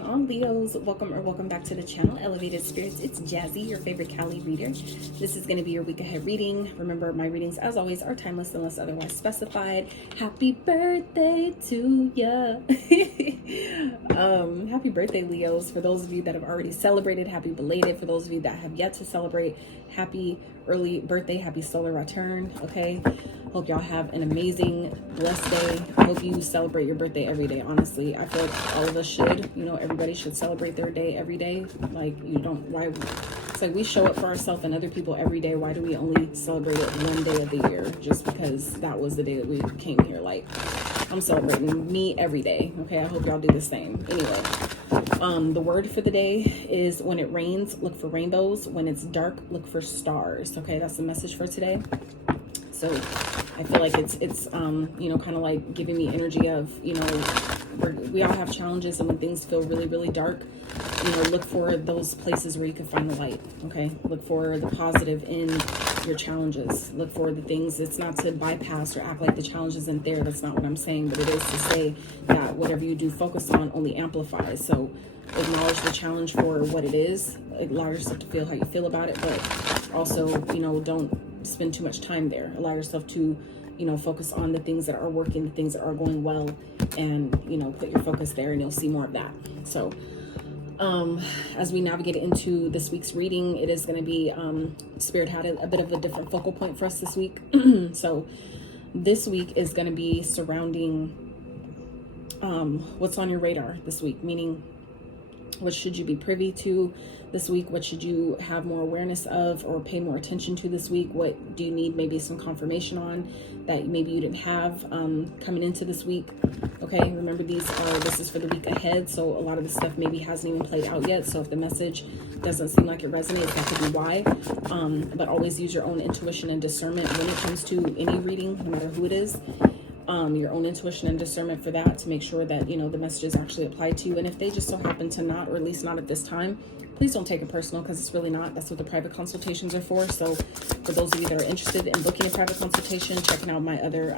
going on, Leos? Welcome back to the channel, Elevated Spirits. It's Jazzy, your favorite Cali reader. This is going to be your week ahead reading. Remember, my readings, as always, are timeless unless otherwise specified. Happy birthday to ya! Happy birthday, Leos. For those of you that have already celebrated, happy belated. For those of you that have yet to celebrate, happy early birthday, happy solar return. Okay, hope y'all have an amazing, blessed day. I hope you celebrate your birthday every day. Honestly, I feel like all of us should. You know, everybody should celebrate their day every day. Like, you don't, why? It's like we show up for ourselves and other people every day. Why do we only celebrate it one day of the year just because that was the day that we came here? Like, I'm celebrating me every day. Okay, I hope y'all do the same. Anyway, the word for the day is: when it rains, look for rainbows. When it's dark, look for stars. Okay, that's the message for today. So I feel like it's you know, kind of like giving me energy of, you know, we all have challenges, and when things feel really, really dark, you know, look for those places where you can find the light. Okay, look for the positive in your challenges. Look for the things. It's not to bypass or act like the challenge isn't there. That's not what I'm saying, but it is to say that whatever you do focus on only amplifies. So acknowledge the challenge for what it is. Allow yourself to feel how you feel about it, but also, you know, don't spend too much time there. Allow yourself to, you know, focus on the things that are working, the things that are going well, and, you know, put your focus there, and you'll see more of that. So as we navigate into this week's reading, it is going to be Spirit had a bit of a different focal point for us this week. So this week is going to be surrounding what's on your radar this week, meaning what should you be privy to this week? What should you have more awareness of or pay more attention to this week? What do you need maybe some confirmation on that maybe you didn't have coming into this week? Okay, remember this is for the week ahead, so a lot of the stuff maybe hasn't even played out yet. So if the message doesn't seem like it resonates, that could be why. But always use your own intuition and discernment when it comes to any reading, no matter who it is. Your own intuition and discernment for that, to make sure that, you know, the messages actually apply to you. And if they just so happen to not, or at least not at this time, please don't take it personal, because it's really not. That's what the private consultations are for. So for those of you that are interested in booking a private consultation, checking out my other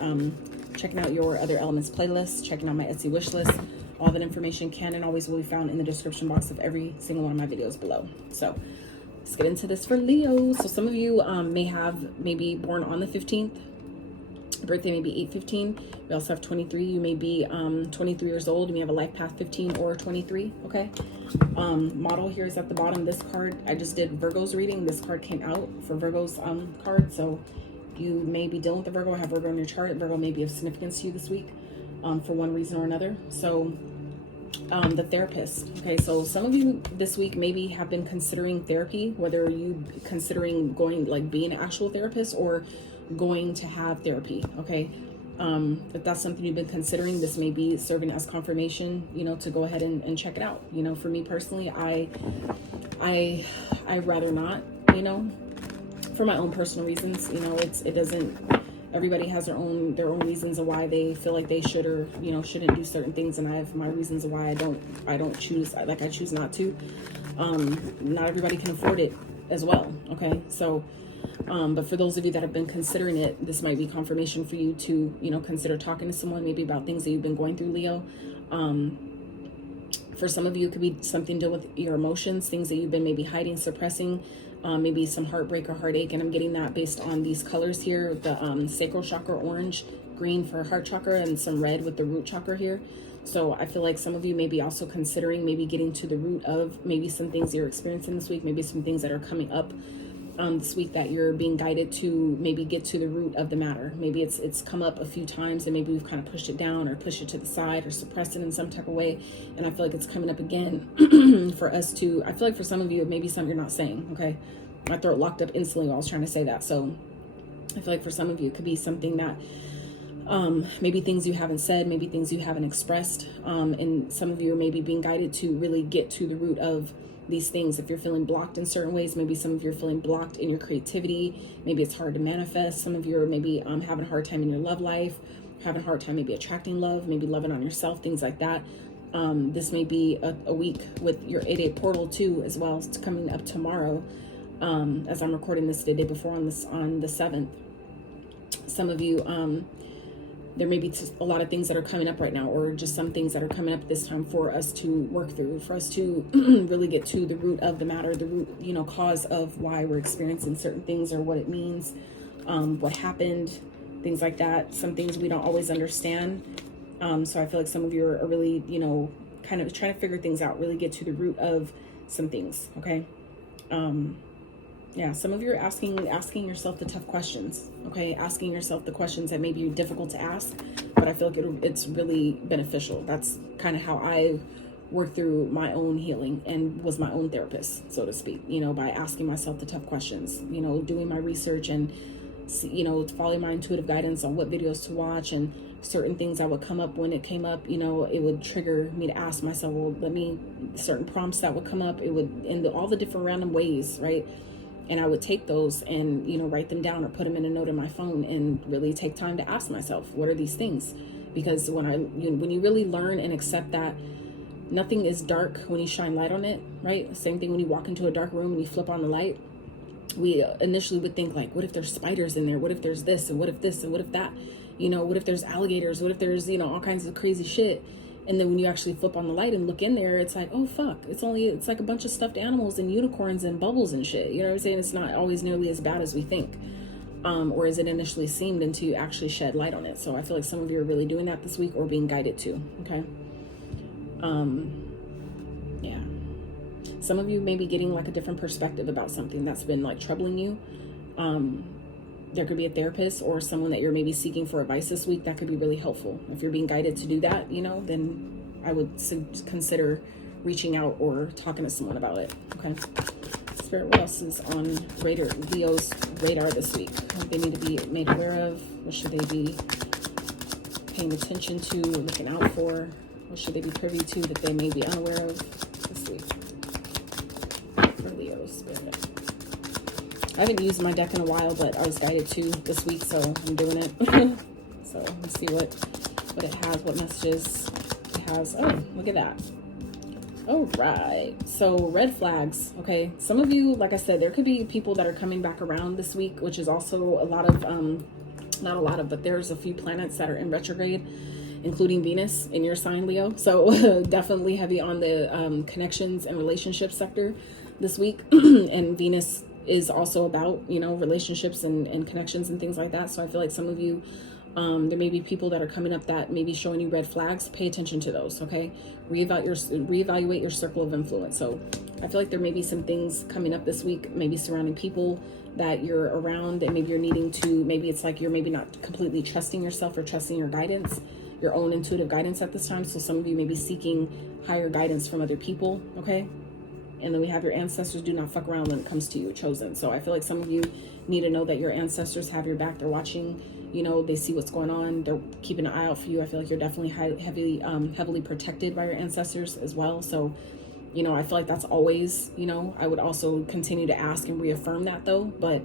checking out your other elements playlist, checking out my Etsy wish list, all that information can and always will be found in the description box of every single one of my videos below. So let's get into this for Leo. So some of you maybe born on the 15th. Birthday may be 8/15. We also have 23. You may be 23 years old. You may have a life path 15 or 23. Okay. Model here is at the bottom. This card, I just did Virgo's reading. This card came out for Virgo's card. So you may be dealing with the Virgo, have Virgo in your chart. Virgo may be of significance to you this week for one reason or another. So the therapist. Okay, so some of you this week maybe have been considering therapy, whether you considering going, like, being an actual therapist or going to have therapy. Okay, if that's something you've been considering, this may be serving as confirmation, you know, to go ahead and check it out. You know, for me personally, I'd rather not, you know, for my own personal reasons. You know, it doesn't, everybody has their own reasons of why they feel like they should or, you know, shouldn't do certain things, and I have my reasons of why I don't choose, like, I choose not to. Not everybody can afford it as well. Okay, so but for those of you that have been considering it, this might be confirmation for you to, you know, consider talking to someone maybe about things that you've been going through, Leo. For some of you, it could be something to do with your emotions, things that you've been maybe hiding, suppressing, maybe some heartbreak or heartache. And I'm getting that based on these colors here, the sacral chakra orange, green for heart chakra, and some red with the root chakra here. So I feel like some of you may be also considering maybe getting to the root of maybe some things you're experiencing this week, maybe some things that are coming up this week that you're being guided to maybe get to the root of the matter. Maybe it's come up a few times, and maybe we've kind of pushed it down or pushed it to the side or suppressed it in some type of way, and I feel like it's coming up again for us to, I feel like for some of you it may be something you're not saying. Okay, my throat locked up instantly while I was trying to say that. So I feel like for some of you it could be something that maybe things you haven't said, maybe things you haven't expressed, and some of you are maybe being guided to really get to the root of these things. If you're feeling blocked in certain ways, maybe some of you are feeling blocked in your creativity, maybe it's hard to manifest. Some of you are maybe having a hard time in your love life, having a hard time maybe attracting love, maybe loving on yourself, things like that. This may be a week with your 8/8 portal too, as well. It's coming up tomorrow, as I'm recording this the day before on the 7th. Some of you there may be a lot of things that are coming up right now, or just some things that are coming up this time for us to work through, for us to really get to the root of the matter, the root, you know, cause of why we're experiencing certain things, or what it means, what happened, things like that. Some things we don't always understand. So I feel like some of you are really, you know, kind of trying to figure things out, really get to the root of some things. Okay. Yeah, some of you are asking yourself the tough questions, okay? Asking yourself the questions that may be difficult to ask, but I feel like it's really beneficial. That's kind of how I worked through my own healing and was my own therapist, so to speak, you know, by asking myself the tough questions, you know, doing my research and, you know, following my intuitive guidance on what videos to watch, and certain things that would come up when it came up, you know, it would trigger me to ask myself, well, certain prompts that would come up, it would, in all the different random ways, right? And I would take those and, you know, write them down or put them in a note in my phone, and really take time to ask myself, what are these things? Because when you really learn and accept that nothing is dark when you shine light on it, right? Same thing when you walk into a dark room and you flip on the light. We initially would think like, what if there's spiders in there? What if there's this, and what if this, and what if that? You know, what if there's alligators? What if there's, you know, all kinds of crazy shit? And then when you actually flip on the light and look in there, it's like, oh fuck, it's like a bunch of stuffed animals and unicorns and bubbles and shit. You know what I'm saying? It's not always nearly as bad as we think, or as it initially seemed, until you actually shed light on it. So I feel like some of you are really doing that this week, or being guided to. Okay. Yeah. Some of you may be getting like a different perspective about something that's been like troubling you. There could be a therapist or someone that you're maybe seeking for advice this week that could be really helpful. If you're being guided to do that, you know, then I would consider reaching out or talking to someone about it. Okay. Spirit, what else is on Leo's radar this week? What they need to be made aware of? What should they be paying attention to, looking out for? What should they be privy to that they may be unaware of this week? For Leo's spirit. I haven't used my deck in a while, but I was guided to this week, so I'm doing it. So let's see what it has, what messages it has. Oh, look at that. All right. So red flags. Okay. Some of you, like I said, there could be people that are coming back around this week, which is also a lot of, not a lot of, but there's a few planets that are in retrograde, including Venus in your sign, Leo. So definitely heavy on the connections and relationship sector this week. And Venus is also about, you know, relationships and connections and things like that. So I feel like some of you, there may be people that are coming up that may be showing you red flags. Pay attention to those, okay? Reevaluate your circle of influence. So I feel like there may be some things coming up this week, maybe surrounding people that you're around, and maybe you're needing to, maybe it's like you're maybe not completely trusting yourself or trusting your guidance, your own intuitive guidance at this time. So some of you may be seeking higher guidance from other people, okay? And then we have your ancestors do not fuck around when it comes to you, chosen. So I feel like some of you need to know that your ancestors have your back. They're watching, you know, they see what's going on. They're keeping an eye out for you. I feel like you're definitely heavily protected by your ancestors as well. So, you know, I feel like that's always, you know, I would also continue to ask and reaffirm that though. But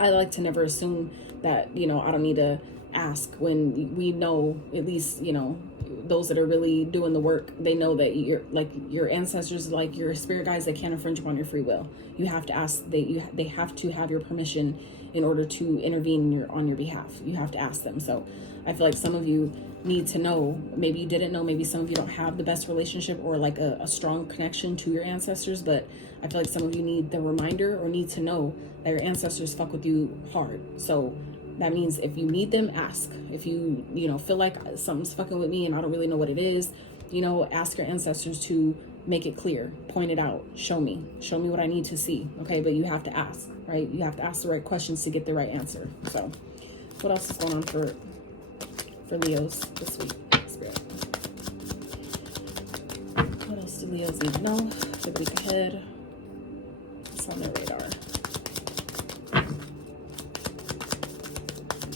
I like to never assume that, you know, I don't need to ask when we know, at least, you know, those that are really doing the work, they know that you're like your ancestors, like your spirit guides, they can't infringe upon your free will. You have to ask, they have to have your permission in order to intervene on your behalf. You have to ask them. So I feel like some of you need to know, maybe you didn't know, maybe some of you don't have the best relationship or like a strong connection to your ancestors, but I feel like some of you need the reminder or need to know that your ancestors fuck with you hard. So that means if you need them, ask. If you know, feel like something's fucking with me and I don't really know what it is, you know, ask your ancestors to make it clear, point it out, show me what I need to see. Okay. But you have to ask, right? You have to ask the right questions to get the right answer. So what else is going on for Leos this week? Spirit. What else do Leos need to know for the week ahead? What's on their radar?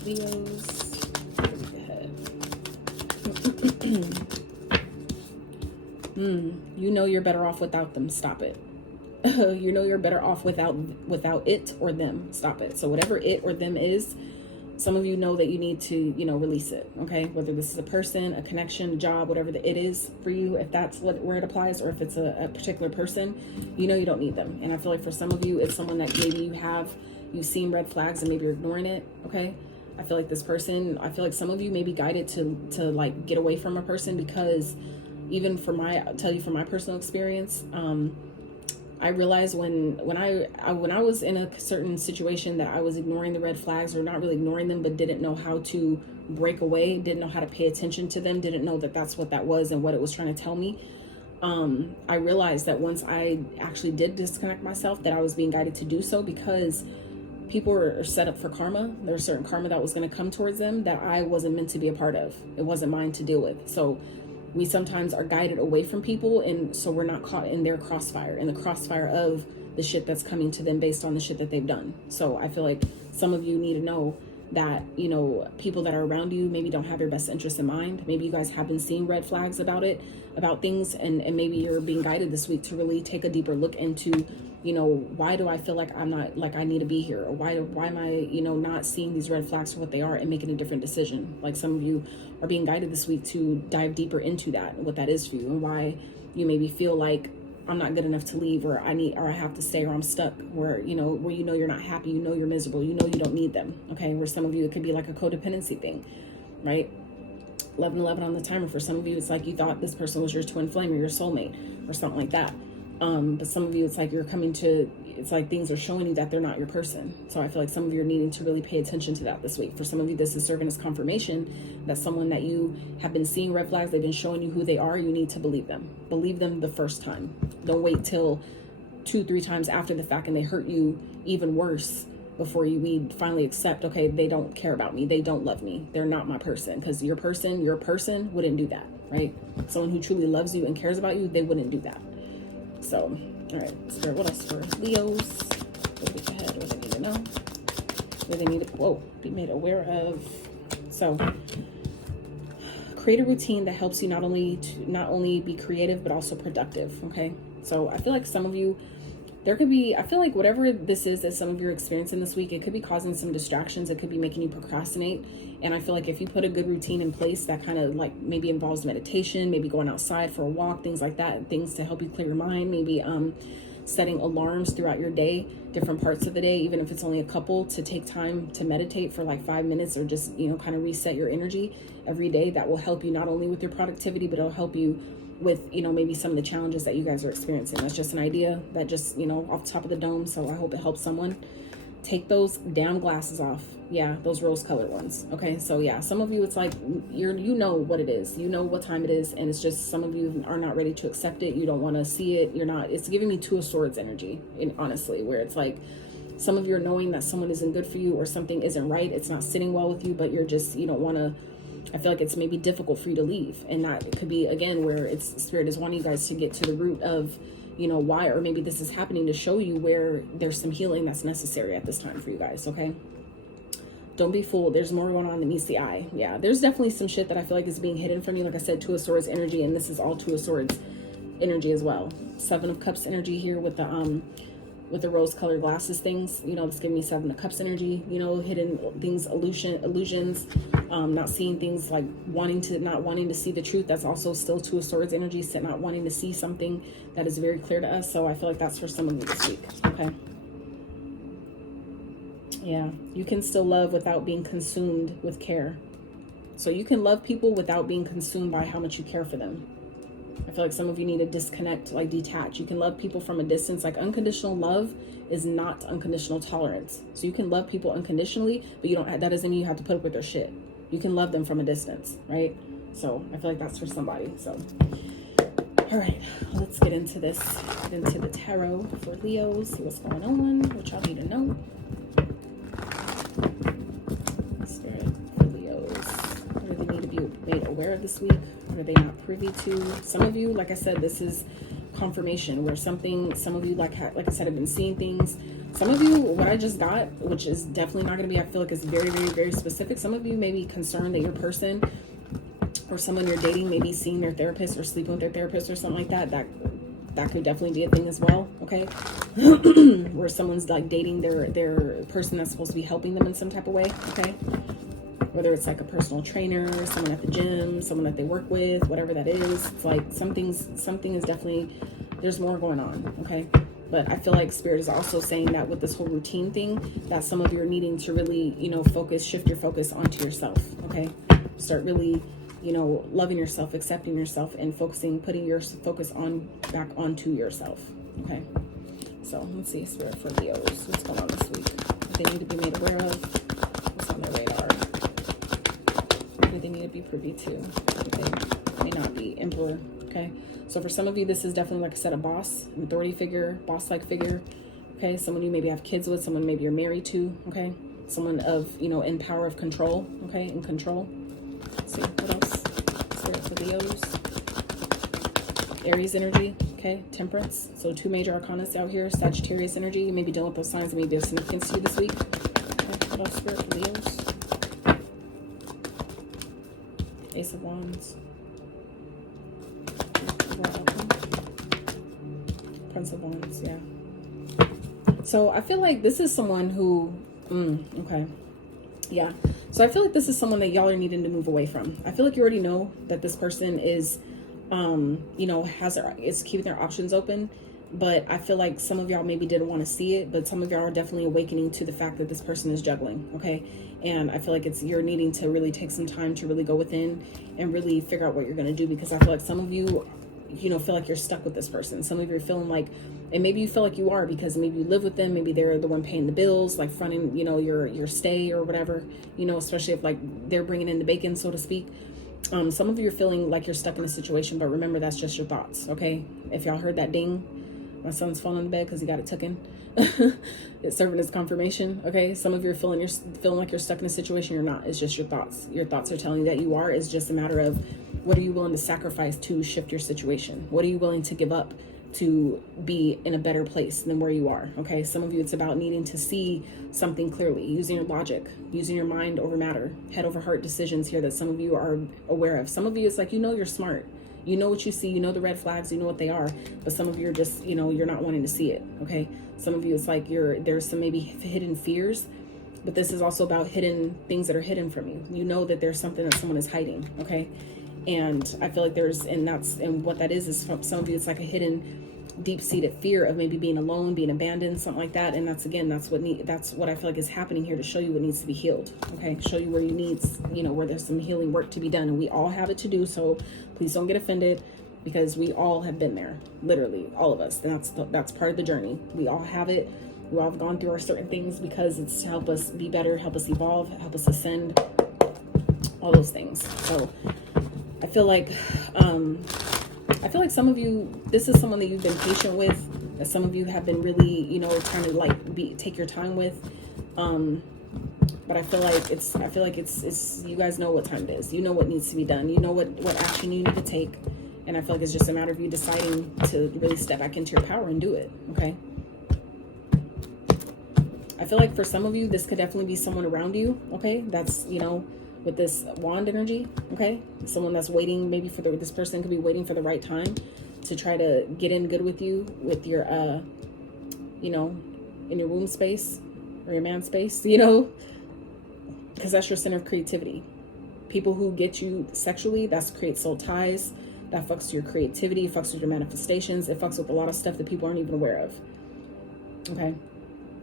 Leos for the week ahead. You know you're better off without them. Stop it. You know you're better off without it or them. Stop it. So whatever it or them is, some of you know that you need to, you know, release it. Okay, whether this is a person, a connection, a job, whatever it is for you, if that's where it applies, or if it's a particular person, you know you don't need them. And I feel like for some of you, it's someone that maybe you've seen red flags and maybe you're ignoring it. Okay. I feel like this person, I feel like some of you may be guided to like get away from a person, because even I'll tell you from my personal experience, I realized when I was in a certain situation that I was ignoring the red flags, or not really ignoring them, but didn't know how to break away, didn't know how to pay attention to them, didn't know that that's what that was and what it was trying to tell me. I realized that once I actually did disconnect myself, that I was being guided to do so, because people are set up for karma. There's certain karma that was going to come towards them that I wasn't meant to be a part of. It wasn't mine to deal with. So we sometimes are guided away from people, and so we're not caught in their crossfire, in the crossfire of the shit that's coming to them based on the shit that they've done. So I feel like some of you need to know that, you know, people that are around you maybe don't have your best interest in mind. Maybe you guys have been seeing red flags about things, and maybe you're being guided this week to really take a deeper look into, you know, why do I feel like I'm not, like I need to be here? Or why am I, you know, not seeing these red flags for what they are and making a different decision? Like some of you are being guided this week to dive deeper into that, what that is for you, and why you maybe feel like I'm not good enough to leave, or I have to stay, or I'm stuck, where where you're not happy, you're miserable, you don't need them. Okay. Where some of you, it could be like a codependency thing, right? 11/11 on the timer. For some of you, it's like you thought this person was your twin flame or your soulmate or something like that. But some of you, it's like it's like things are showing you that they're not your person. So I feel like some of you are needing to really pay attention to that this week. For some of you, this is serving as confirmation that someone that you have been seeing red flags, they've been showing you who they are. You need to believe them. Believe them the first time. Don't wait till 2-3 times after the fact and they hurt you even worse before we finally accept, okay, they don't care about me. They don't love me. They're not my person. Because your person wouldn't do that, right? Someone who truly loves you and cares about you, they wouldn't do that. So, all right, Spirit, what else for Leos? A week ahead, what they need to know, what they need to, be made aware of. So, create a routine that helps you not only be creative, but also productive, okay? So, I feel like some of you, I feel like whatever this is that some of you are experiencing this week, it could be causing some distractions. It could be making you procrastinate. And I feel like if you put a good routine in place that kind of like maybe involves meditation, maybe going outside for a walk, things like that, things to help you clear your mind, maybe setting alarms throughout your day, different parts of the day, even if it's only a couple, to take time to meditate for like 5 minutes, or just, kind of reset your energy every day. That will help you not only with your productivity, but it'll help you with, maybe some of the challenges that you guys are experiencing. That's just an idea that just, off the top of the dome. So I hope it helps someone. Take those damn glasses off. Yeah, those rose colored ones. Okay, so yeah, some of you, it's like you know what it is. You know what time it is, and it's just some of you are not ready to accept it. You don't want to see it. It's giving me Two of Swords energy, honestly, where it's like some of you are knowing that someone isn't good for you, or something isn't right. It's not sitting well with you, but you don't want to. I feel like it's maybe difficult for you to leave. And that could be, again, where Spirit is wanting you guys to get to the root of, why, or maybe this is happening to show you where there's some healing that's necessary at this time for you guys, okay? Don't be fooled. There's more going on than meets the eye. Yeah, there's definitely some shit that I feel like is being hidden from you. Like I said, Two of Swords energy, and this is all Two of Swords energy as well. 7 of Cups energy here with the rose colored glasses things, it's giving me 7 of Cups energy, hidden things, illusions, not seeing things, like not wanting to see the truth. That's also still Two of Swords energy, not wanting to see something that is very clear to us. So I feel like that's for some of you this week. Okay. Yeah. You can still love without being consumed with care. So you can love people without being consumed by how much you care for them. I feel like some of you need to disconnect, like detach. You can love people from a distance. Like unconditional love is not unconditional tolerance. So you can love people unconditionally, but that doesn't mean you have to put up with their shit. You can love them from a distance, right? So I feel like that's for somebody. So, all right, let's get into this, into the tarot for Leos. See what's going on, what y'all need to know. Spirit for Leos. What do they need to be made aware of this week? What are they not privy to? Some of you, like I said, this is confirmation where some of you, like I said, have been seeing things. Some of you, what I just got, which is definitely not going to be, I feel like it's very, very, very specific. Some of you may be concerned that your person or someone you're dating may be seeing their therapist or sleeping with their therapist or something like that. That could definitely be a thing as well, okay? Where someone's like dating their person that's supposed to be helping them in some type of way, okay? Whether it's like a personal trainer, someone at the gym, someone that they work with, whatever that is. It's like something is definitely, there's more going on, okay? But I feel like Spirit is also saying that with this whole routine thing, that some of you are needing to really, you know, shift your focus onto yourself, okay? Start really, you know, loving yourself, accepting yourself, and putting your focus back onto yourself, okay? So let's see, Spirit for Leos, what's going on this week? What they need to be made aware of, what's on their radar, what they need to be privy to, what they may not be. Emperor, okay? So for some of you, this is definitely, like I said, a boss, an authority figure, boss-like figure, okay? Someone you maybe have kids with, someone maybe you're married to, okay? Someone of, you know, in power of control, okay? In control. Let's see, what else? Spirit for Leos. Aries energy, okay? Temperance. So 2 major arcanas out here. Sagittarius energy. You may be dealing with those signs that may be of significance to you this week. Okay, what else, Spirit for Leos? Ace of Wands. Prince of Wands, yeah. So I feel like this is someone who, okay, yeah. So I feel like this is someone that y'all are needing to move away from. I feel like you already know that this person is, you know, is keeping their options open. But I feel like some of y'all maybe didn't want to see it, but some of y'all are definitely awakening to the fact that this person is juggling, okay? And I feel like you're needing to really take some time to really go within and really figure out what you're going to do, because I feel like some of you, you know, feel like you're stuck with this person. Some of you are feeling like, and maybe you feel like you are because maybe you live with them, maybe they're the one paying the bills, like fronting, you know, your stay or whatever, you know, especially if like they're bringing in the bacon, so to speak. Some of you are feeling like you're stuck in a situation, but remember, that's just your thoughts, okay? If y'all heard that ding, my son's falling in the bed because he got it taken. It's serving as confirmation, okay? Some of you are feeling like you're stuck in a situation. You're not. It's just your thoughts. Your thoughts are telling you that you are. It's just a matter of what are you willing to sacrifice to shift your situation? What are you willing to give up to be in a better place than where you are, okay? Some of you, it's about needing to see something clearly, using your logic, using your mind over matter, head over heart decisions here that some of you are aware of. Some of you, it's like, you know, you're smart. You know what you see, you know the red flags, you know what they are, but some of you are just, you know, you're not wanting to see it, okay? Some of you, it's like there's some maybe hidden fears, but this is also about hidden things that are hidden from you. You know that there's something that someone is hiding, okay? And I feel like and what that is from some of you, it's like a hidden, deep-seated fear of maybe being alone, being abandoned, something like that. And that's what I feel like is happening here to show you what needs to be healed, okay? Show you where you need, you know, where there's some healing work to be done, and we all have it to do. So please don't get offended, because we all have been there, literally all of us. And that's part of the journey. We all have it. We all have gone through our certain things because it's to help us be better, help us evolve, help us ascend, all those things. So I feel like some of you, this is someone that you've been patient with, that some of you have been really, you know, trying to like take your time with. But I feel like it's you guys know what time it is. You know what needs to be done. You know what action you need to take. And I feel like it's just a matter of you deciding to really step back into your power and do it, okay? I feel like for some of you, this could definitely be someone around you, okay? That's, you know, with this wand energy, okay? Someone that's waiting, maybe this person could be waiting for the right time to try to get in good with you, with your, you know, in your womb space or your man space, you know, because that's your center of creativity. People who get you sexually, that's create soul ties. That fucks with your creativity, it fucks with your manifestations, it fucks with a lot of stuff that people aren't even aware of, okay?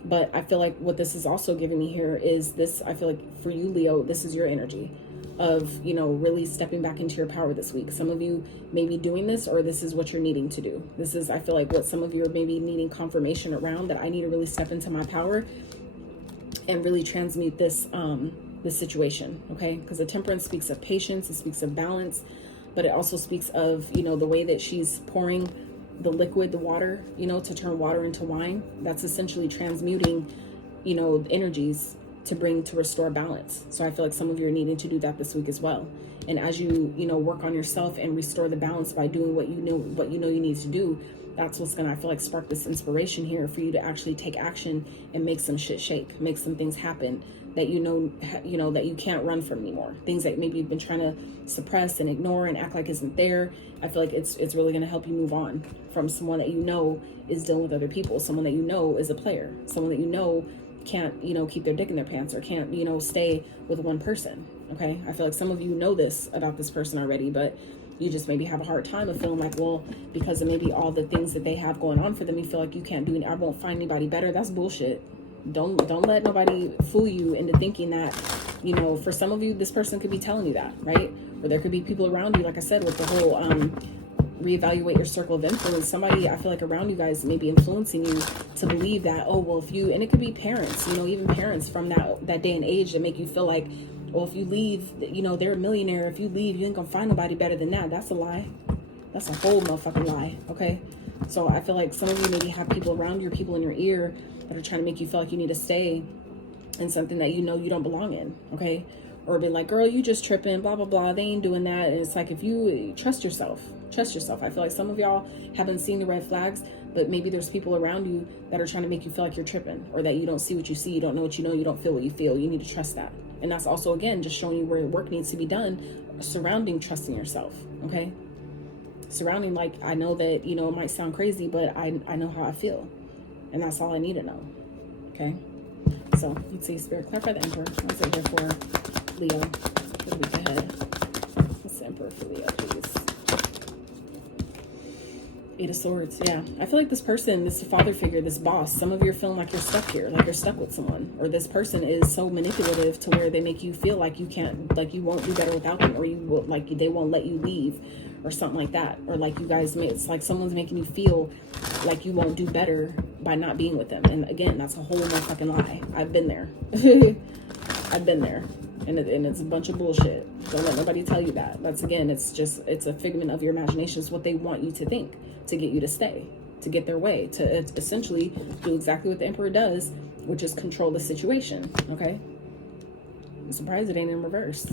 But I feel like what this is also giving me here is this, I feel like for you, Leo, this is your energy of, you know, really stepping back into your power this week. Some of you may be doing this, or this is what you're needing to do. This is, I feel like, what some of you are maybe needing confirmation around, that I need to really step into my power and really transmute this, this situation, okay? Because the temperance speaks of patience, it speaks of balance, but it also speaks of, you know, the way that she's pouring the liquid, the water, you know, to turn water into wine. That's essentially transmuting, you know, energies to restore balance. So I feel like some of you are needing to do that this week as well. And as you know, work on yourself and restore the balance by doing what you know you need to do, that's what's gonna, I feel like, spark this inspiration here for you to actually take action and make some shit shake, make some things happen that you know that you can't run from anymore. Things that maybe you've been trying to suppress and ignore and act like isn't there. I feel like it's really going to help you move on from someone that you know is dealing with other people, someone that you know is a player, someone that you know can't, you know, keep their dick in their pants, or can't, you know, stay with one person, okay? I feel like some of you know this about this person already, but You just maybe have a hard time of feeling like, well, because of maybe all the things that they have going on for them, you feel like you can't do it. I won't find anybody better. That's bullshit. Don't let nobody fool you into thinking that, you know, for some of you, this person could be telling you that, right? Or there could be people around you, like I said, with the whole reevaluate your circle of influence. Somebody, I feel like around you guys may be influencing you to believe that, oh, well, if you, and it could be parents, you know, even parents from that day and age that make you feel like, well, if you leave, you know, they're a millionaire. If you leave, you ain't gonna find nobody better than that. That's a lie. That's a whole motherfucking lie, okay? So I feel like some of you maybe have people around you, people in your ear that are trying to make you feel like you need to stay in something that you know you don't belong in, okay? Or be like, girl, you just tripping, blah, blah, blah. They ain't doing that. And it's like, if you trust yourself. I feel like some of y'all haven't seen the red flags, but maybe there's people around you that are trying to make you feel like you're tripping, or that you don't see what you see, you don't know what you know, you don't feel what you feel. You need to trust that. And that's also, again, just showing you where work needs to be done surrounding trusting yourself, okay? Surrounding, like, I know that, you know, it might sound crazy, but I know how I feel. And that's all I need to know, okay? So, let's see, Spirit, clarify the Emperor. What's it here for Leo for the week ahead? What's the Emperor for Leo, please? Eight of Swords, yeah. I feel like this person, this father figure, this boss, some of you are feeling like you're stuck here, like you're stuck with someone. Or this person is so manipulative to where they make you feel like you can't, like you won't do better without them, or you will, like they won't let you leave, or something like that. Or like you guys, it's like someone's making you feel like you won't do better by not being with them. And again, that's a whole motherfucking lie. I've been there. I've been there. And it's a bunch of bullshit. Don't let nobody tell you that. That's, again, it's a figment of your imagination. It's what they want you to think, to get you to stay, to get their way, to essentially do exactly what the Emperor does, which is control the situation, okay? I'm surprised it ain't in reverse.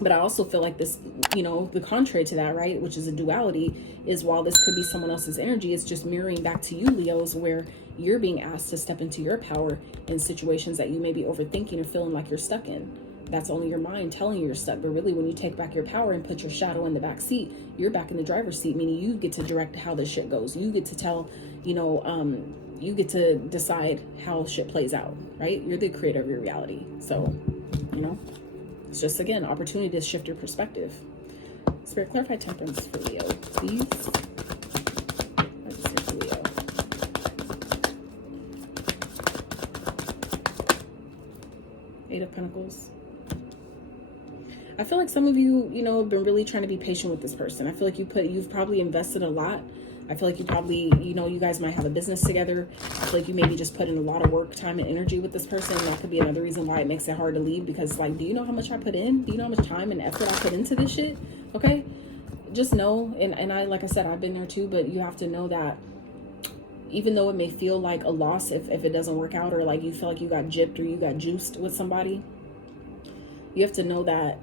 But I also feel like this, you know, the contrary to that, right, which is a duality, is while this could be someone else's energy, it's just mirroring back to you, Leos, where you're being asked to step into your power in situations that you may be overthinking or feeling like you're stuck in. That's only your mind telling you you're stuck. But really, when you take back your power and put your shadow in the back seat, you're back in the driver's seat, meaning you get to direct how this shit goes. You get to tell, you know, you get to decide how shit plays out, right? You're the creator of your reality. So, you know, it's just, again, opportunity to shift your perspective. Spirit, clarify temperance for Leo, please. Let's see for Leo. Eight of Pentacles. I feel like some of you, you know, have been really trying to be patient with this person. I feel like you've probably invested a lot. I feel like you probably, you know, you guys might have a business together. I feel like you maybe just put in a lot of work, time, and energy with this person. That could be another reason why it makes it hard to leave, because, like, do you know how much I put in? Do you know how much time and effort I put into this shit? Okay? Just know, and I, like I said, I've been there too, but you have to know that even though it may feel like a loss if it doesn't work out, or like you feel like you got gypped or you got juiced with somebody, you have to know that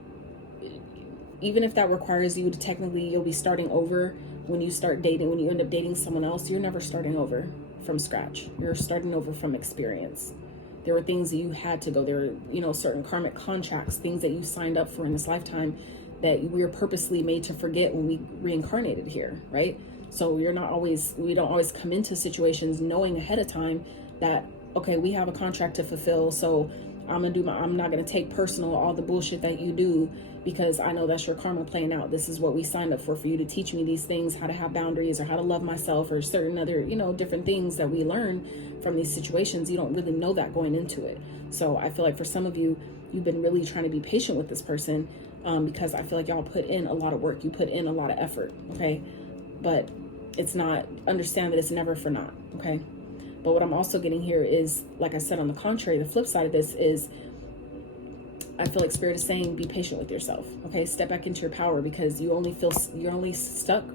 even if that requires you to technically, you'll be starting over when you start dating, when you end up dating someone else, you're never starting over from scratch. You're starting over from experience. There were things that you had to go. There were, you know, certain karmic contracts, things that you signed up for in this lifetime that we were purposely made to forget when we reincarnated here, right? So we don't always come into situations knowing ahead of time that, okay, we have a contract to fulfill, so I'm not gonna take personal all the bullshit that you do, because I know that's your karma playing out. This is what we signed up for you to teach me these things, how to have boundaries, or how to love myself, or certain other, you know, different things that we learn from these situations. You don't really know that going into it. So I feel like for some of you, you've been really trying to be patient with this person, because I feel like y'all put in a lot of work. You put in a lot of effort, okay? But it's not, understand that it's never for naught, okay? But what I'm also getting here is, like I said, on the contrary, the flip side of this is, I feel like Spirit is saying, be patient with yourself, okay? Step back into your power, because you're only stuck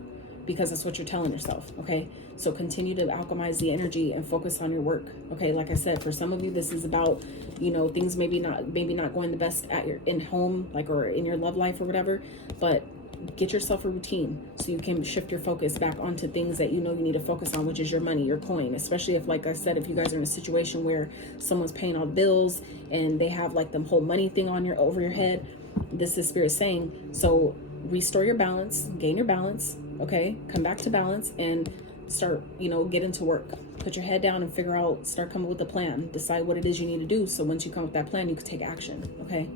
because that's what you're telling yourself, okay? So continue to alchemize the energy and focus on your work, okay? Like I said, for some of you, this is about, you know, things maybe not going the best at in home, like, or in your love life or whatever, but get yourself a routine so you can shift your focus back onto things that you know you need to focus on, which is your money, your coin. Especially if, like I said, if you guys are in a situation where someone's paying all the bills and they have like the whole money thing on over your head, this is Spirit saying, so restore your balance, gain your balance, okay? Come back to balance and start, you know, get into work. Put your head down and start coming with a plan. Decide what it is you need to do, so once you come with that plan, you can take action, okay?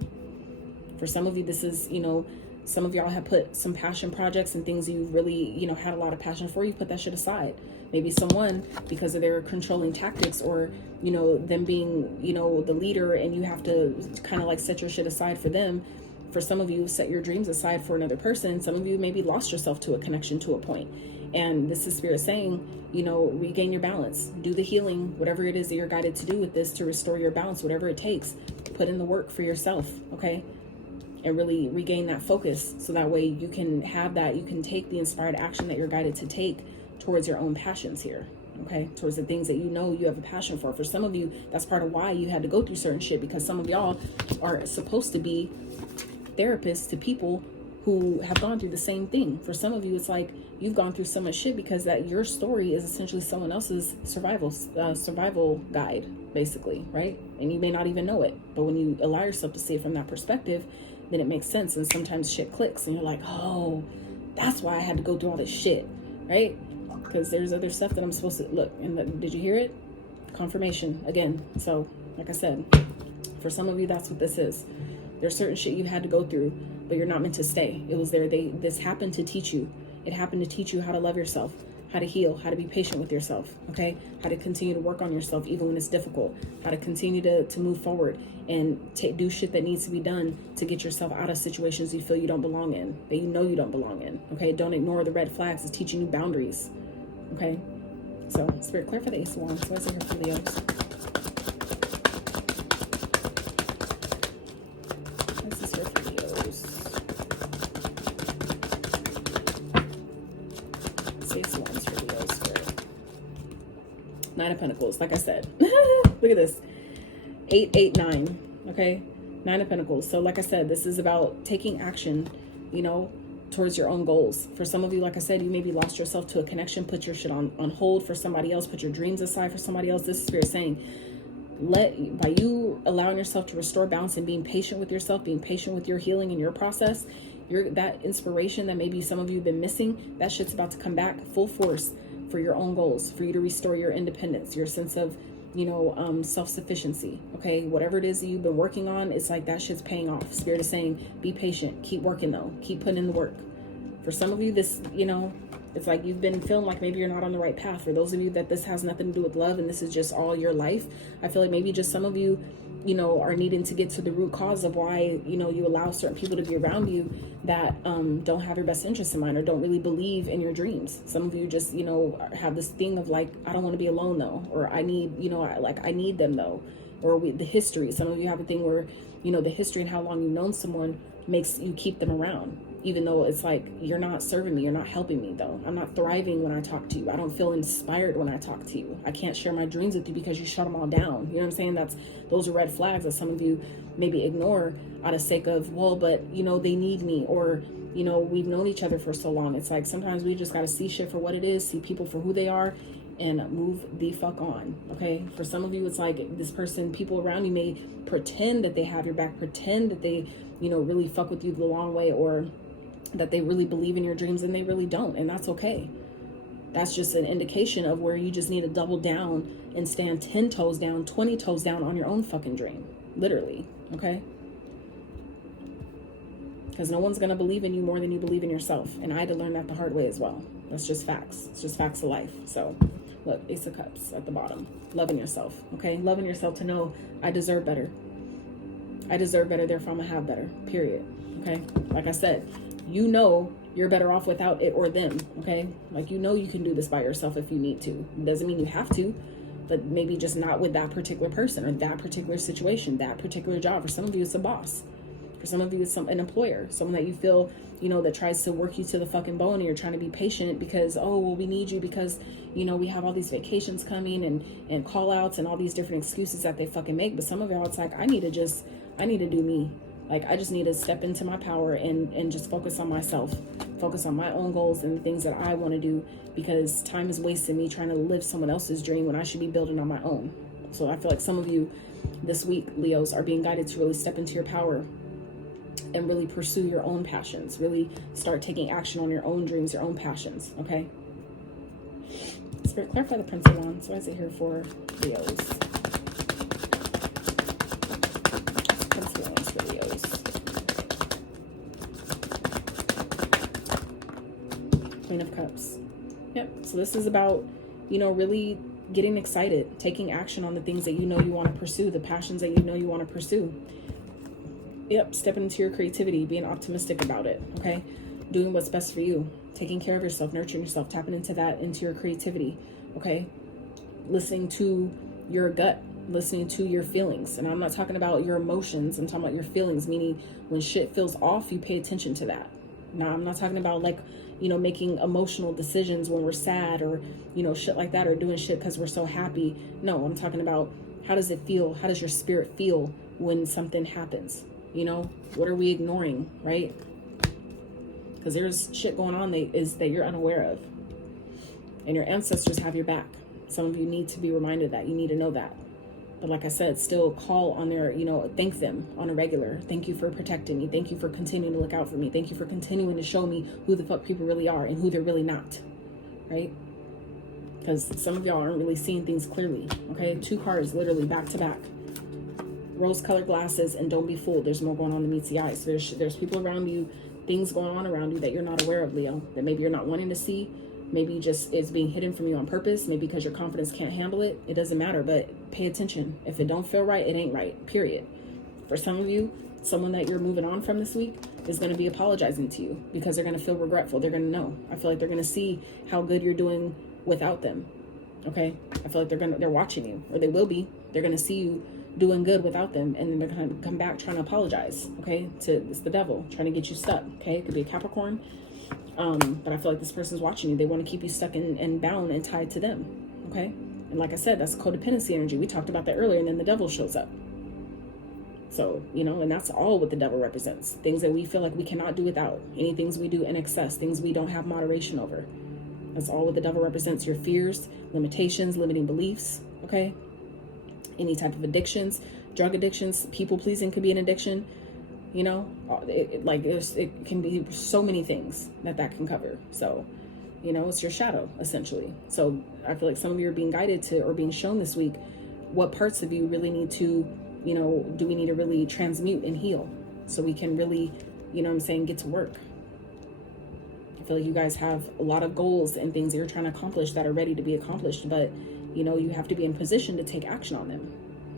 For some of you, this is, you know, Some of y'all have put some passion projects and things you really, you know, had a lot of passion for. You put that shit aside. Maybe someone, because of their controlling tactics, or, you know, them being, you know, the leader, and you have to kind of like set your shit aside for them. For some of you, set your dreams aside for another person. Some of you maybe lost yourself to a connection to a point. And this is Spirit saying, you know, regain your balance, do the healing, whatever it is that you're guided to do with this to restore your balance, whatever it takes. Put in the work for yourself, okay? And really regain that focus, so that way you can have that, you can take the inspired action that you're guided to take towards your own passions here, okay? Towards the things that you know you have a passion for. For some of you, that's part of why you had to go through certain shit, because some of y'all are supposed to be therapists to people who have gone through the same thing. For some of you, it's like you've gone through so much shit because that your story is essentially someone else's survival guide, basically, right? And you may not even know it, but when you allow yourself to see it from that perspective, then it makes sense. And sometimes shit clicks and you're like, oh, that's why I had to go through all this shit, right? Because there's other stuff that I'm supposed to look. And did you hear it? Confirmation again. So like I said, for some of you, that's what this is. There's certain shit you had to go through, but you're not meant to stay. It was there. This happened to teach you. It happened to teach you how to love yourself, how to heal, how to be patient with yourself, okay? How to continue to work on yourself even when it's difficult, how to continue to move forward and do shit that needs to be done to get yourself out of situations you feel you don't belong in, that you know you don't belong in, okay? Don't ignore the red flags. It's teaching you boundaries, okay? So, Spirit, clear for the Ace of Wands. What's here for Leos? Nine of Pentacles, like I said. Look at this. 8, 8, 9. Okay? 9 of Pentacles. So like I said, this is about taking action, you know, towards your own goals. For some of you, like I said, you maybe lost yourself to a connection, put your shit on hold for somebody else, put your dreams aside for somebody else. This is Spirit saying, by you allowing yourself to restore balance and being patient with yourself, being patient with your healing and your process, that inspiration that maybe some of you have been missing, that shit's about to come back full force for your own goals, for you to restore your independence, your sense of, you know, self-sufficiency, okay? Whatever it is that you've been working on, it's like that shit's paying off. Spirit is saying, be patient, keep working though, keep putting in the work. For some of you, this, you know, it's like you've been feeling like maybe you're not on the right path. For those of you that this has nothing to do with love and this is just all your life, I feel like maybe just some of you, you know, are needing to get to the root cause of why, you know, you allow certain people to be around you that don't have your best interest in mind or don't really believe in your dreams. Some of you just, you know, have this thing of like, I don't want to be alone though, or I need, you know, I need them though, or the history. Some of you have a thing where, you know, the history and how long you've known someone makes you keep them around, even though it's like, you're not serving me, you're not helping me though. I'm not thriving when I talk to you. I don't feel inspired when I talk to you. I can't share my dreams with you because you shut them all down. You know what I'm saying? Those are red flags that some of you maybe ignore out of sake of, well, but you know, they need me, or, you know, we've known each other for so long. It's like, sometimes we just got to see shit for what it is, see people for who they are, and move the fuck on, okay? For some of you, it's like this person, people around you may pretend that they have your back, pretend that they, you know, really fuck with you the long way, or that they really believe in your dreams, and they really don't, and that's okay. That's just an indication of where you just need to double down and stand 10 toes down, 20 toes down on your own fucking dream, literally, okay? Because no one's going to believe in you more than you believe in yourself, and I had to learn that the hard way as well. That's just facts. It's just facts of life. So look, Ace of Cups at the bottom. Loving yourself, okay? Loving yourself to know I deserve better. I deserve better, therefore I'm going to have better, period, okay? Like I said, you know you're better off without it or them, okay? Like, you know you can do this by yourself if you need to. It doesn't mean you have to, but maybe just not with that particular person or that particular situation, that particular job. For some of you, it's a boss. For some of you, it's an employer, someone that you feel, you know, that tries to work you to the fucking bone, and you're trying to be patient because, oh, well, we need you because, you know, we have all these vacations coming and call outs and all these different excuses that they fucking make. But some of y'all, it's like, I need to do me. Like, I just need to step into my power and just focus on myself, focus on my own goals and the things that I want to do, because time is wasted me trying to live someone else's dream when I should be building on my own. So I feel like some of you this week, Leos, are being guided to really step into your power and really pursue your own passions, really start taking action on your own dreams, your own passions, okay? Spirit, clarify the Prince of Wands. Why is it here for Leos? Prince of Wands for Leos. Queen of Cups. Yep. So this is about, you know, really getting excited, taking action on the things that you know you want to pursue, the passions that you know you want to pursue. Yep. Stepping into your creativity, being optimistic about it. Okay. Doing what's best for you, taking care of yourself, nurturing yourself, tapping into that, into your creativity. Okay. Listening to your gut, listening to your feelings. And I'm not talking about your emotions. I'm talking about your feelings, meaning when shit feels off, you pay attention to that. Now, I'm not talking about like, you know, making emotional decisions when we're sad or, you know, shit like that, or doing shit because we're so happy. No, I'm talking about how does it feel? How does your spirit feel when something happens? You know, what are we ignoring, right? Because there's shit going on that you're unaware of. And your ancestors have your back. Some of you need to be reminded that. You need to know that. But like I said, still call on their, you know, thank them on a regular. Thank you for protecting me. Thank you for continuing to look out for me. Thank you for continuing to show me who the fuck people really are and who they're really not. Right? Because some of y'all aren't really seeing things clearly. Okay? 2 cards literally back to back. Rose-colored glasses and don't be fooled. There's more going on than meets the eye. So there's people around you, things going on around you that you're not aware of, Leo, that maybe you're not wanting to see. Maybe just it's being hidden from you on purpose. Maybe because your confidence can't handle it. It doesn't matter, but pay attention. If it don't feel right, it ain't right, period. For some of you, someone that you're moving on from this week is going to be apologizing to you because they're going to feel regretful. They're going to know. I feel like they're going to see how good you're doing without them. Okay? I feel like they're watching you, or they will be. They're going to see you doing good without them, and then they're going to come back trying to apologize. Okay? It's the devil trying to get you stuck. Okay? It could be a Capricorn. But I feel like this person's watching you. They want to keep you stuck and bound and tied to them. Okay? And like I said, that's codependency energy. We talked about that earlier, and then the devil shows up. So, you know, and that's all what the devil represents. Things that we feel like we cannot do without. Any things we do in excess. Things we don't have moderation over. That's all what the devil represents. Your fears, limitations, limiting beliefs. Okay? Any type of addictions, drug addictions, people pleasing could be an addiction. You know, it can be so many things that can cover. So, you know, it's your shadow, essentially. So I feel like some of you are being guided to, or being shown this week, what parts of you really need to, you know, do we need to really transmute and heal so we can really, you know what I'm saying, get to work. I feel like you guys have a lot of goals and things that you're trying to accomplish that are ready to be accomplished, but, you know, you have to be in position to take action on them.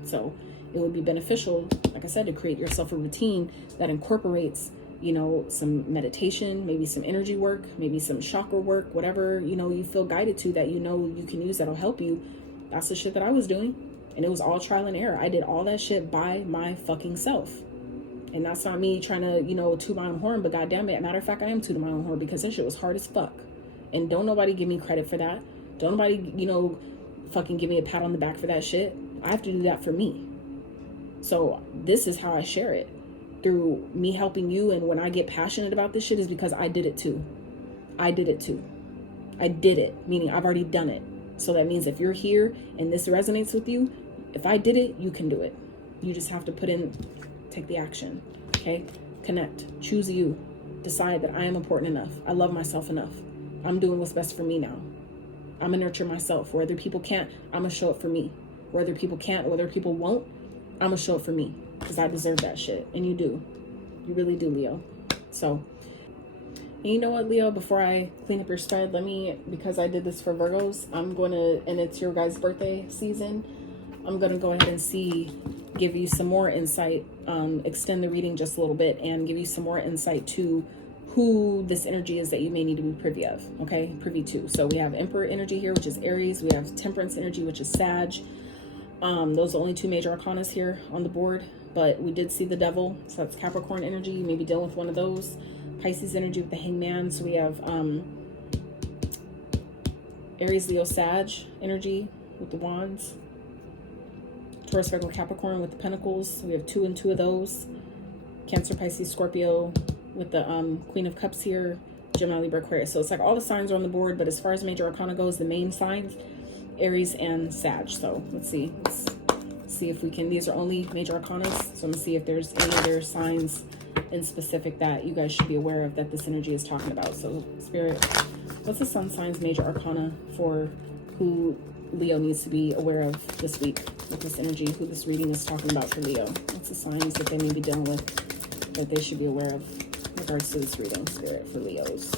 So it would be beneficial, like I said, to create yourself a routine that incorporates, you know, some meditation, maybe some energy work, maybe some chakra work, whatever, you know, you feel guided to that, you know, you can use that'll help you. That's the shit that I was doing. And it was all trial and error. I did all that shit by my fucking self. And that's not me trying to, you know, toot my own horn, but goddamn it. Matter of fact, I am tooting my own horn because this shit was hard as fuck. And don't nobody give me credit for that. Don't nobody, you know, fucking give me a pat on the back for that shit. I have to do that for me. So this is how I share it, through me helping you. And when I get passionate about this shit is because I did it too. I did it too. I did it, meaning I've already done it. So that means if you're here and this resonates with you, if I did it, you can do it. You just have to take the action. Okay? Connect. Choose you. Decide that I am important enough. I love myself enough. I'm doing what's best for me now. I'm gonna nurture myself. Where other people can't, I'm gonna show up for me. Where other people can't, or other people won't, I'm gonna show up for me because I deserve that shit. And you do. You really do, Leo. So, and you know what, Leo, before I clean up your spread, because I did this for Virgos, and it's your guys' birthday season, I'm going to go ahead and give you some more insight, extend the reading just a little bit and give you some more insight to who this energy is that you may need to be privy to. So we have Emperor energy here, which is Aries. We have Temperance energy, which is Sag. Those are only 2 major arcanas here on the board, but we did see the Devil, so that's Capricorn energy. You may be dealing with one of those. Pisces energy with the Hangman. So we have Aries, Leo, Sag energy with the Wands. Taurus, Virgo, Capricorn with the Pentacles. We have 2 and 2 of those. Cancer, Pisces, Scorpio with the Queen of Cups here. Gemini, Libra, Aquarius. So it's like all the signs are on the board, but as far as major arcana goes, the main signs, Aries and Sag. So let's see if we can, these are only major arcanas. So I'm gonna see if there's any other signs in specific that you guys should be aware of that this energy is talking about. So Spirit, what's the sun signs major arcana for who Leo needs to be aware of this week with this energy, who this reading is talking about for Leo? What's the signs that they may be dealing with that they should be aware of in regards to this reading, Spirit, for Leos?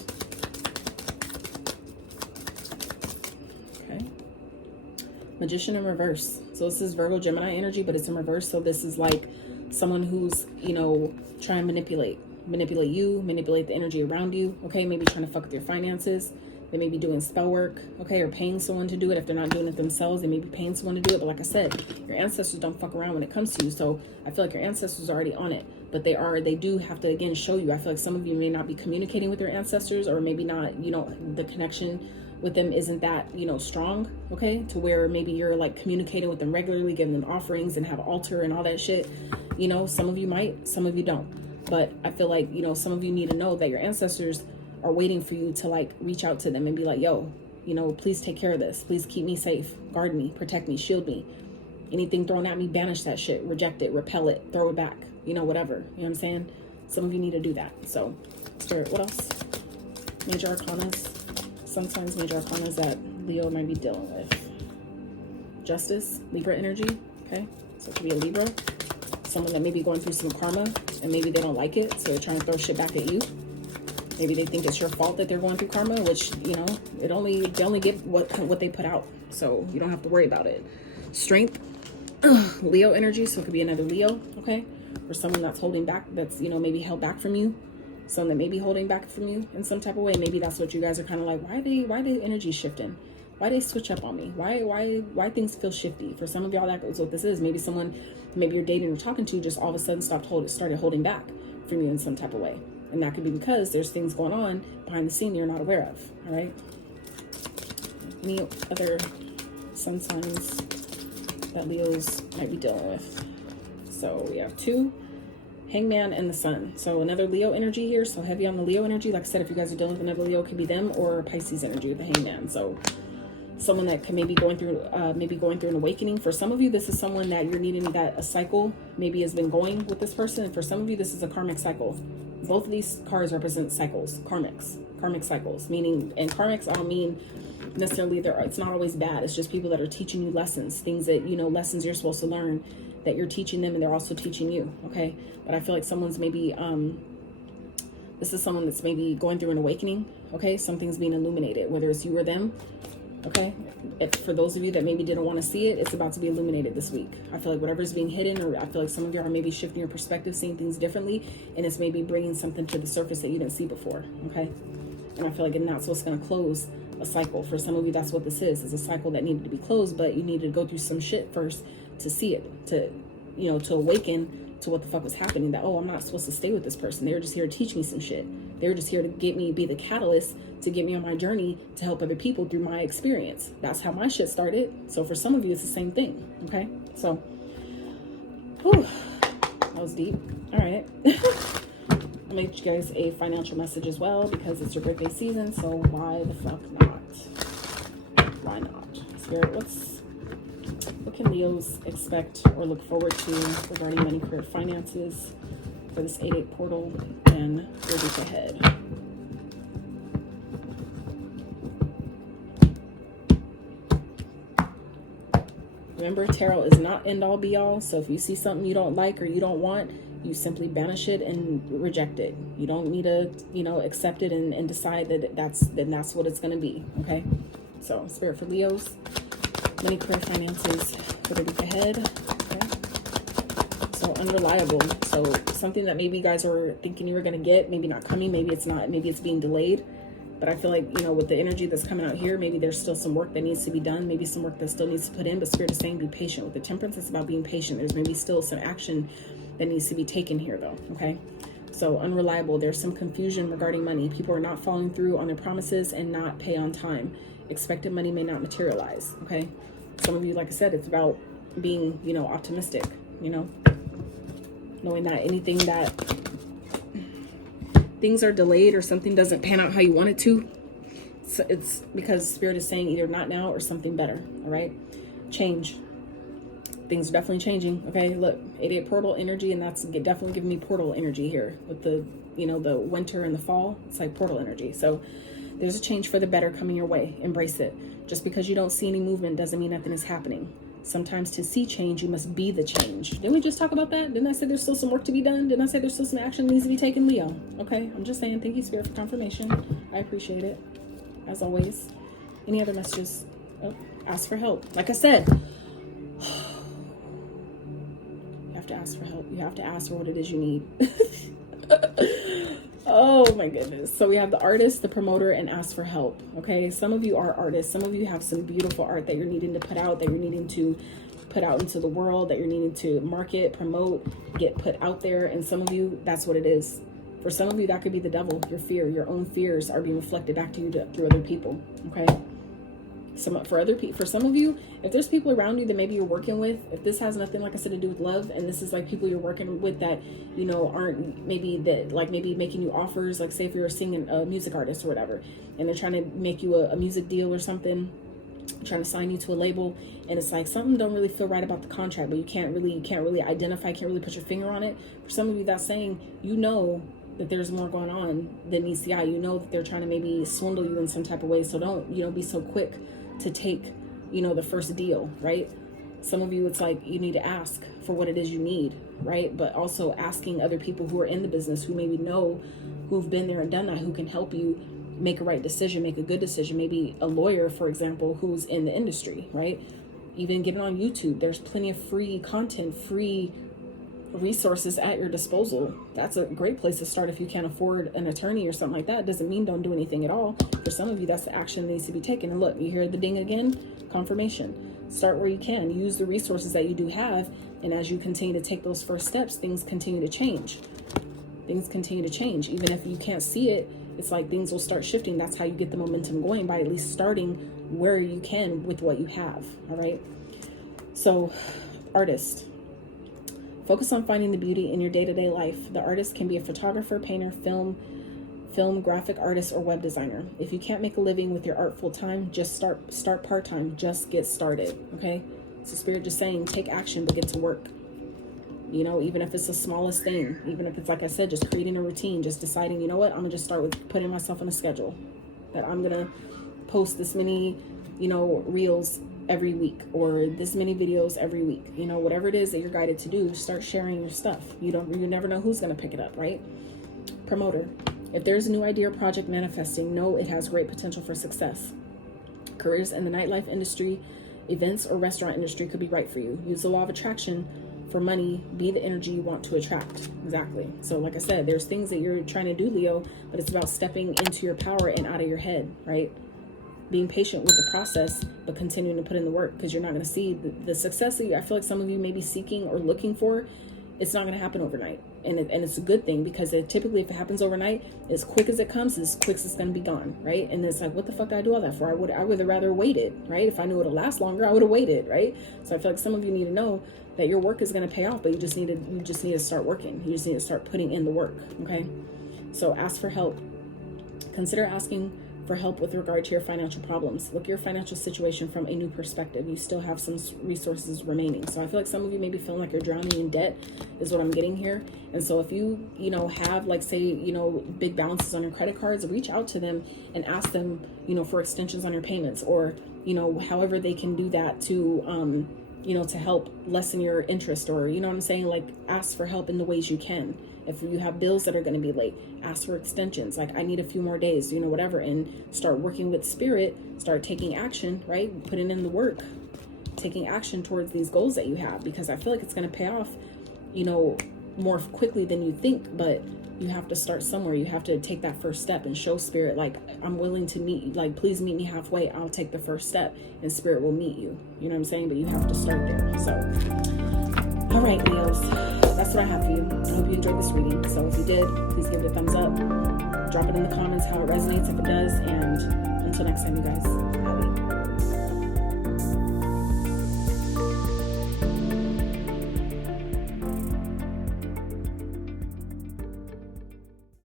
Magician in reverse. So this is Virgo, Gemini energy, but it's in reverse. So this is like someone who's, you know, trying to manipulate you, manipulate the energy around you. Okay, maybe trying to fuck with your finances. They may be doing spell work, okay, or paying someone to do it. If they're not doing it themselves, they may be paying someone to do it. But like I said, your ancestors don't fuck around when it comes to you. So I feel like your ancestors are already on it, but they do have to, again, show you. I feel like some of you may not be communicating with your ancestors, or maybe not, you know, the connection with them isn't that, you know, strong, okay, to where maybe you're like communicating with them regularly, giving them offerings and have an altar and all that shit. You know, some of you might, some of you don't. But I feel like, you know, some of you need to know that your ancestors are waiting for you to like reach out to them and be like, yo, you know, please take care of this. Please keep me safe, guard me, protect me, shield me. Anything thrown at me, banish that shit, reject it, repel it, throw it back, you know, whatever. You know what I'm saying? Some of you need to do that. So, Spirit, what else? Major arcanas. Sometimes major arcanas that Leo might be dealing with. Justice, Libra energy, okay? So it could be a Libra. Someone that may be going through some karma and maybe they don't like it, so they're trying to throw shit back at you. Maybe they think it's your fault that they're going through karma, which, you know, they only get what they put out. So you don't have to worry about it. Strength, Leo energy. So it could be another Leo, okay? Or someone that's holding back, that's, you know, maybe held back from you. Someone that may be holding back from you in some type of way. Maybe that's what you guys are kind of like, why the energy shifting? Why they switch up on me? Why things feel shifty? For some of y'all, that's what this is. Maybe someone, maybe you're dating or talking to, just all of a sudden started holding back from you in some type of way. And that could be because there's things going on behind the scene you're not aware of, all right? Any other sun signs that Leos might be dealing with? So we have 2, Hangman and the Sun. So another Leo energy here, so heavy on the Leo energy. Like I said, if you guys are dealing with another Leo, it could be them, or Pisces energy, the Hangman. So someone that could maybe going through an awakening. For some of you, this is someone that you're needing, that a cycle maybe has been going with this person. And for some of you, this is a karmic cycle. Both of these cards represent cycles, karmic cycles, meaning, and karmics, I don't mean necessarily it's not always bad. It's just people that are teaching you lessons, things that, you know, lessons you're supposed to learn, that you're teaching them and they're also teaching you, okay? But I feel like someone's maybe, this is someone that's maybe going through an awakening, okay? Something's being illuminated, whether it's you or them, okay? For those of you that maybe didn't want to see it, it's about to be illuminated this week. I feel like whatever's being hidden, or I feel like some of you are maybe shifting your perspective, seeing things differently, and it's maybe bringing something to the surface that you didn't see before, okay? And I feel like, and that's what's going to close a cycle. For some of you, that's what this is a cycle that needed to be closed, but you needed to go through some shit first to see it, to, you know, to awaken to what the fuck was happening, that, oh, I'm not supposed to stay with this person. They were just here to teach me some shit. They were just here to be the catalyst to get me on my journey to help other people through my experience. That's how my shit started. So for some of you, it's the same thing, okay? So, whew, that was deep. All right. I'll make you guys a financial message as well, because it's your birthday season, so why the fuck not? Why not? Spirit, what can Leos expect or look forward to regarding money, career, finances for this 8-8 portal and your week ahead? Remember, tarot is not end all be all. So if you see something you don't like or you don't want, you simply banish it and reject it. You don't need to, you know, accept it and decide that that's what it's going to be. Okay. So Spirit for Leos, money, career, finances for the week ahead. Okay. So unreliable. So something that maybe you guys are thinking you were going to get, maybe not coming, maybe it's not, maybe it's being delayed. But I feel like, you know, with the energy that's coming out here, maybe there's still some work that needs to be done. Maybe some work that still needs to put in. But Spirit is saying be patient. With the Temperance, it's about being patient. There's maybe still some action that needs to be taken here, though. Okay. So unreliable. There's some confusion regarding money. People are not following through on their promises and not pay on time. Expected money may not materialize. Okay. Some of you, like I said, it's about being, you know, optimistic, you know, knowing that anything that things are delayed or something doesn't pan out how you want it to, so it's because Spirit is saying either not now or something better. All right. Change. Things are definitely changing. Okay. Look, 8-8 portal energy. And that's definitely giving me portal energy here with the, you know, the winter and the fall. It's like portal energy. So there's a change for the better coming your way. Embrace it. Just because you don't see any movement doesn't mean nothing is happening. Sometimes to see change, you must be the change. Didn't we just talk about that? Didn't I say there's still some work to be done? Didn't I say there's still some action that needs to be taken, Leo? Okay, I'm just saying. Thank you, Spirit, for confirmation. I appreciate it, as always. Any other messages? Oh, Ask for help. Like I said, you have to ask for help. You have to ask for what it is you need. Oh my goodness. So we have the artist, the promoter, and ask for help. Okay. Some of you are artists. Some of you have some beautiful art that you're needing to put out, that you're needing to put out into the world, that you're needing to market, promote, get put out there. And some of you, that's what it is. For some of you, that could be the devil. Your fear, your own fears are being reflected back to you through other people. Okay. For some of you, if there's people around you that maybe you're working with, if this has nothing, like I said, to do with love, and this is like people you're working with that, you know, aren't maybe that, like maybe making you offers, like say if you're singing a music artist or whatever, and they're trying to make you a music deal or something, trying to sign you to a label, and it's like something don't really feel right about the contract, but you can't really identify, can't really put your finger on it. For some of you, that's saying, you know, that there's more going on than meets the eye. You know that they're trying to maybe swindle you in some type of way. So don't, you know, be so quick to take, you know, the first deal, right? Some of you, it's like you need to ask for what it is you need, right? But also asking other people who are in the business, who maybe know, who've been there and done that, who can help you make a right decision, make a good decision. Maybe a lawyer, for example, who's in the industry, right? Even getting on YouTube, there's plenty of free content, free resources at your disposal. That's a great place to start if you can't afford an attorney or something like that. Doesn't mean don't do anything at all. For some of you, that's the action that needs to be taken. And look, you hear the ding again, confirmation. Start where you can. Use the resources that you do have. And as you continue to take those first steps, things continue to change. Things continue to change. Even if you can't see it, it's like things will start shifting. That's how you get the momentum going, by at least starting where you can with what you have. All right. So, artist. Focus on finding the beauty in your day-to-day life. The artist can be a photographer, painter, film graphic artist, or web designer. If you can't make a living with your art full-time, just start part-time. Just get started, okay? So Spirit just saying, take action, but get to work. You know, even if it's the smallest thing, even if it's, like I said, just creating a routine, just deciding, you know what, I'm going to just start with putting myself on a schedule. That I'm going to post this many, you know, reels every week, or this many videos every week. You know, whatever it is that you're guided to do, start sharing your stuff. You never know who's going to pick it up, right? Promoter. If there's a new idea or project manifesting, know it has great potential for success. Careers in the nightlife industry, events, or restaurant industry could be right for you. Use the law of attraction for money. Be the energy you want to attract. Exactly. So like I said, there's things that you're trying to do, Leo, but it's about stepping into your power and out of your head, right? Being patient with the process, but continuing to put in the work, because you're not going to see the success that I feel like some of you may be seeking or looking for. It's not going to happen overnight. And it's a good thing, because typically if it happens overnight, as quick as it comes, as quick as it's going to be gone, right? And it's like, what the fuck did I do all that for? I would have rather waited, right? If I knew it would last longer, I would have waited, right? So I feel like some of you need to know that your work is going to pay off, but you just need to start working. You just need to start putting in the work, okay? So ask for help. Consider asking for help with regard to your financial problems. Look at your financial situation from a new perspective. You still have some resources remaining. So I feel like some of you may be feeling like you're drowning in debt, is what I'm getting here. And so if you have, like, say, big balances on your credit cards, reach out to them and ask them, for extensions on your payments, or, however they can do that to, to help lessen your interest, or, what I'm saying? Like, ask for help in the ways you can. If you have bills that are going to be late, ask for extensions. Like, I need a few more days, whatever, and start working with spirit, start taking action, right? Putting in the work, taking action towards these goals that you have, because I feel like it's going to pay off, more quickly than you think, but you have to start somewhere. You have to take that first step and show spirit, like, I'm willing to meet, like, please meet me halfway. I'll take the first step and spirit will meet you. You know what I'm saying? But you have to start there. So, all right, Leos, that's what I have for you. I hope you enjoyed this reading. So if you did, please give it a thumbs up. Drop it in the comments how it resonates if it does. And until next time, you guys.